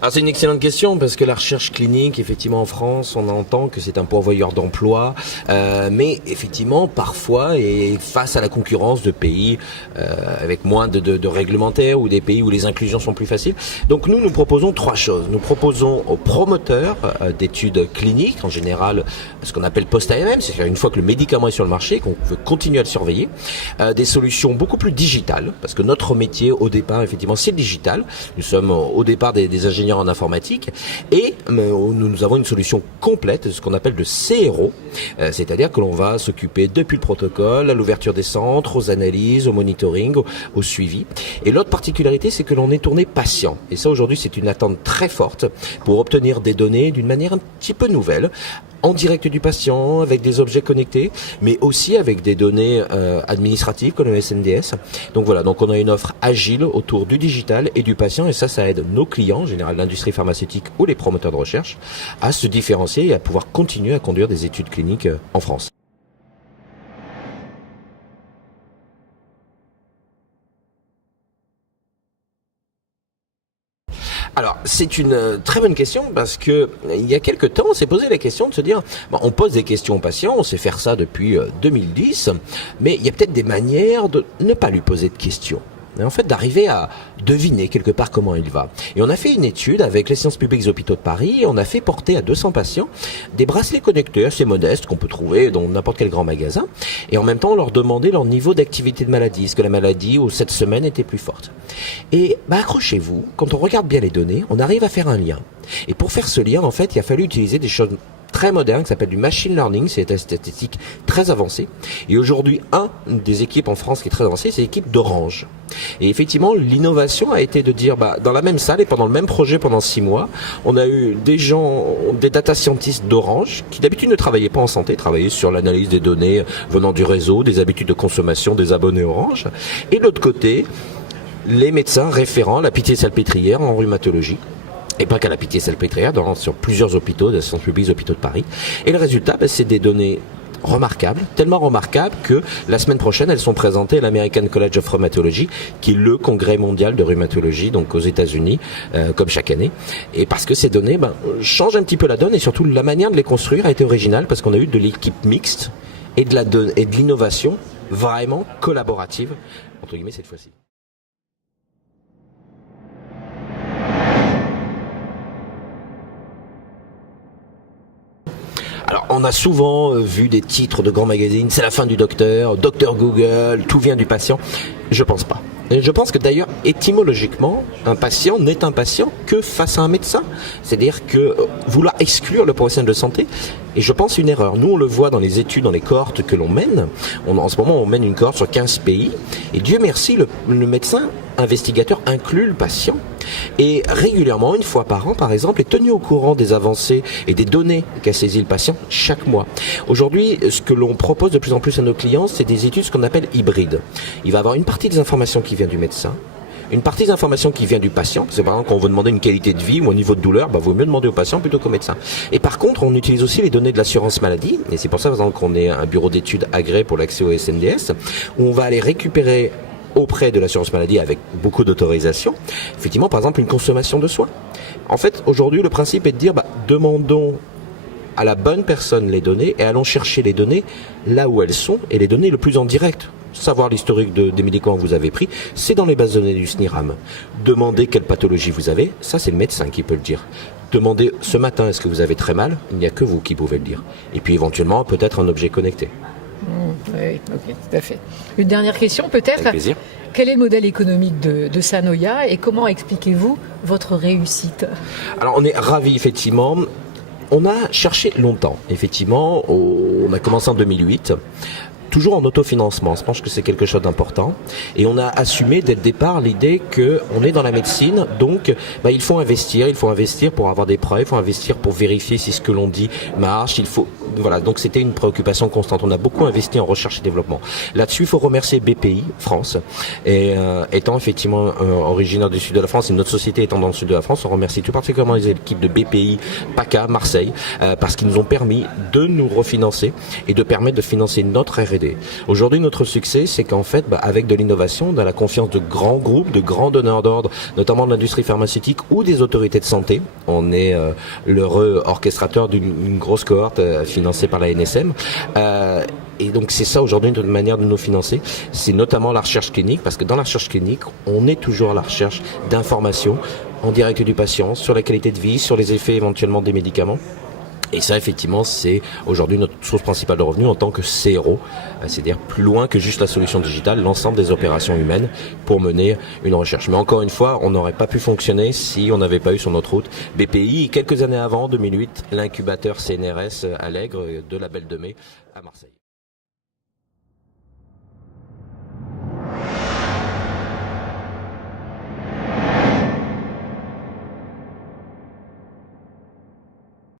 Alors c'est une excellente question parce que la recherche clinique, effectivement en France, on entend que c'est un pourvoyeur d'emploi, mais effectivement parfois et face à la concurrence de pays avec moins de réglementaires ou des pays où les inclusions sont plus faciles. Donc nous proposons trois choses. Nous proposons aux promoteurs d'études cliniques, en général ce qu'on appelle post-AMM, c'est-à-dire une fois que le médicament est sur le marché, qu'on veut continuer à le surveiller, des solutions beaucoup plus digitales, parce que notre métier au départ effectivement c'est digital. Nous sommes au départ des ingénieurs en informatique et nous avons une solution complète, ce qu'on appelle le CRO, c'est-à-dire que l'on va s'occuper depuis le protocole, à l'ouverture des centres, aux analyses, au monitoring, au suivi. Et l'autre particularité, c'est que l'on est tourné patient. Et ça aujourd'hui, c'est une attente très forte pour obtenir des données d'une manière un petit peu nouvelle, en direct du patient, avec des objets connectés, mais aussi avec des données administratives comme le SNDS. Donc voilà, donc on a une offre agile autour du digital et du patient, et ça aide nos clients, en général l'industrie pharmaceutique ou les promoteurs de recherche, à se différencier et à pouvoir continuer à conduire des études cliniques en France. Alors, c'est une très bonne question parce que il y a quelque temps, on s'est posé la question de se dire, on pose des questions aux patients, on sait faire ça depuis 2010, mais il y a peut-être des manières de ne pas lui poser de questions. Et en fait, d'arriver à deviner quelque part comment il va. Et on a fait une étude avec les Sciences publiques des hôpitaux de Paris, et on a fait porter à 200 patients des bracelets connectés assez modestes qu'on peut trouver dans n'importe quel grand magasin, et en même temps on leur demandait leur niveau d'activité de maladie, est-ce que la maladie ou cette semaine était plus forte. Et accrochez-vous, quand on regarde bien les données, on arrive à faire un lien. Et pour faire ce lien, en fait, il a fallu utiliser des choses très moderne qui s'appelle du machine learning, c'est une statistique très avancée. Et aujourd'hui, des équipes en France qui est très avancée, c'est l'équipe d'Orange. Et effectivement, l'innovation a été de dire, dans la même salle et pendant le même projet pendant 6 mois, on a eu des gens, des data scientists d'Orange, qui d'habitude ne travaillaient pas en santé, travaillaient sur l'analyse des données venant du réseau, des habitudes de consommation des abonnés Orange. Et de l'autre côté, les médecins référents, la Pitié-Salpêtrière en rhumatologie. Et pas qu'à la Pitié-Salpêtrière, sur plusieurs hôpitaux, des Sciences publiques des hôpitaux de Paris. Et le résultat, c'est des données remarquables, tellement remarquables que la semaine prochaine, elles sont présentées à l'American College of Rheumatology, qui est le congrès mondial de rhumatologie, donc aux États-Unis, comme chaque année. Et parce que ces données changent un petit peu la donne, et surtout la manière de les construire a été originale, parce qu'on a eu de l'équipe mixte et de l'innovation vraiment collaborative, entre guillemets, cette fois-ci. Alors, on a souvent vu des titres de grands magazines, c'est la fin du docteur, Docteur Google, tout vient du patient. Je pense pas. Et je pense que d'ailleurs, étymologiquement, un patient n'est un patient que face à un médecin. C'est-à-dire que vouloir exclure le professionnel de santé, et je pense une erreur. Nous, on le voit dans les études, dans les cohortes que l'on mène. En ce moment, on mène une cohorte sur 15 pays. Et Dieu merci, le médecin investigateur inclut le patient. Et régulièrement, une fois par an, par exemple, est tenu au courant des avancées et des données qu'a saisi le patient chaque mois. Aujourd'hui, ce que l'on propose de plus en plus à nos clients, c'est des études, ce qu'on appelle hybrides. Il va avoir une partie des informations qui vient du médecin, une partie des informations qui vient du patient. C'est par exemple quand on veut demander une qualité de vie ou un niveau de douleur, vaut mieux demander au patient plutôt qu'au médecin. Et par contre, on utilise aussi les données de l'assurance maladie, et c'est pour ça par exemple qu'on est un bureau d'études agréé pour l'accès au SNDS, où on va aller récupérer auprès de l'assurance maladie avec beaucoup d'autorisation, effectivement par exemple une consommation de soins. En fait, aujourd'hui, le principe est de dire, demandons à la bonne personne les données et allons chercher les données là où elles sont, et les données le plus en direct. Savoir l'historique des médicaments que vous avez pris, c'est dans les bases de données du SNIRAM. Demandez quelle pathologie vous avez, ça c'est le médecin qui peut le dire. Demandez ce matin, est-ce que vous avez très mal, il n'y a que vous qui pouvez le dire. Et puis éventuellement, peut-être un objet connecté. Oui, ok, tout à fait. Une dernière question peut-être. Avec plaisir. Quel est le modèle économique de Sanoya et comment expliquez-vous votre réussite ? Alors on est ravis effectivement. On a cherché longtemps, effectivement. On a commencé en 2008. Toujours en autofinancement, je pense que c'est quelque chose d'important. Et on a assumé dès le départ l'idée qu'on est dans la médecine, donc il faut investir pour avoir des preuves, il faut investir pour vérifier si ce que l'on dit marche, voilà, donc c'était une préoccupation constante. On a beaucoup investi en recherche et développement. Là-dessus, il faut remercier BPI France, et étant effectivement originaire du sud de la France, et notre société étant dans le sud de la France, on remercie tout particulièrement les équipes de BPI, PACA, Marseille, parce qu'ils nous ont permis de nous refinancer et de permettre de financer notre R&D aider. Aujourd'hui, notre succès, c'est qu'en fait, avec de l'innovation, dans la confiance de grands groupes, de grands donneurs d'ordre, notamment de l'industrie pharmaceutique ou des autorités de santé, on est l'heureux orchestrateur d'une grosse cohorte financée par la NSM. Et donc c'est ça aujourd'hui notre manière de nous financer, c'est notamment la recherche clinique, parce que dans la recherche clinique, on est toujours à la recherche d'informations en direct du patient, sur la qualité de vie, sur les effets éventuellement des médicaments. Et ça, effectivement, c'est aujourd'hui notre source principale de revenus en tant que CRO, c'est-à-dire plus loin que juste la solution digitale, l'ensemble des opérations humaines pour mener une recherche. Mais encore une fois, on n'aurait pas pu fonctionner si on n'avait pas eu sur notre route BPI. Quelques années avant, 2008, l'incubateur CNRS Allègre de la Belle de Mai à Marseille.